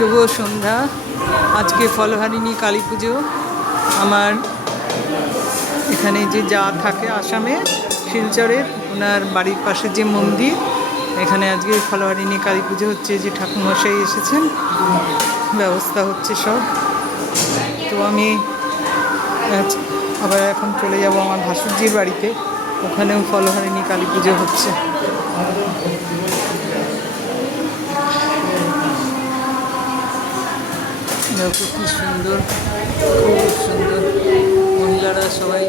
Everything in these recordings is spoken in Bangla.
শুভ সন্ধ্যা। আজকে ফলহারিণী কালী পুজো। আমার এখানে যে যা থাকে আসামে শিলচরে, ওনার বাড়ির পাশে যে মন্দির, এখানে আজকে ফলহারিণী কালী পুজো হচ্ছে। যে ঠাকুরমশাই এসেছেন, ব্যবস্থা হচ্ছে সব। তো আমি আবার এখন চলে যাব আমার ভাসুরজির বাড়িতে, ওখানেও ফলহারিণী কালী পুজো হচ্ছে। দেখো কি সুন্দর, খুব সুন্দর। মহিলারা সবাই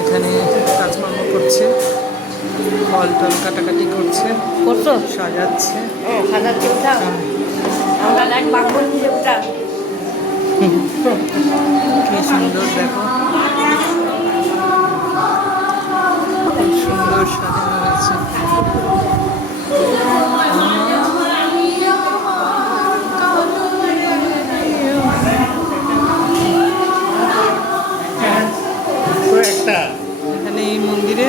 এখানে কাজকর্ম করছে, ফল টল কাটাকাটি করছে, সাজাচ্ছে। কি সুন্দর, দেখো খুব সুন্দর সাজানো হয়েছে। এখানে এই মন্দিরে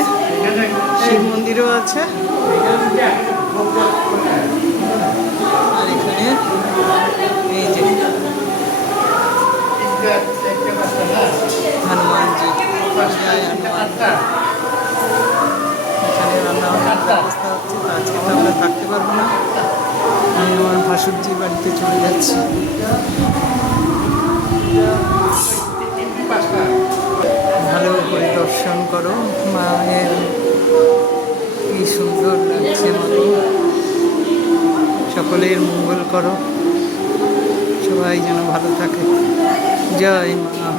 শিব মন্দিরও আছে, আর এখানে এই যে হনুমানজি, এখানে রান্নাবান্নার ব্যবস্থা হচ্ছে। তো আজকে তো আমরা থাকতে পারবো না, আমি আমার ভাসুরজির বাড়িতে চলে যাচ্ছি। ভালো করে দর্শন করো মায়ের, কি সুন্দর লাগছে। সকলের মঙ্গল করো, সবাই যেন ভালো থাকে। জয় মা,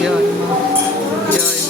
জয় মা, জয় মা।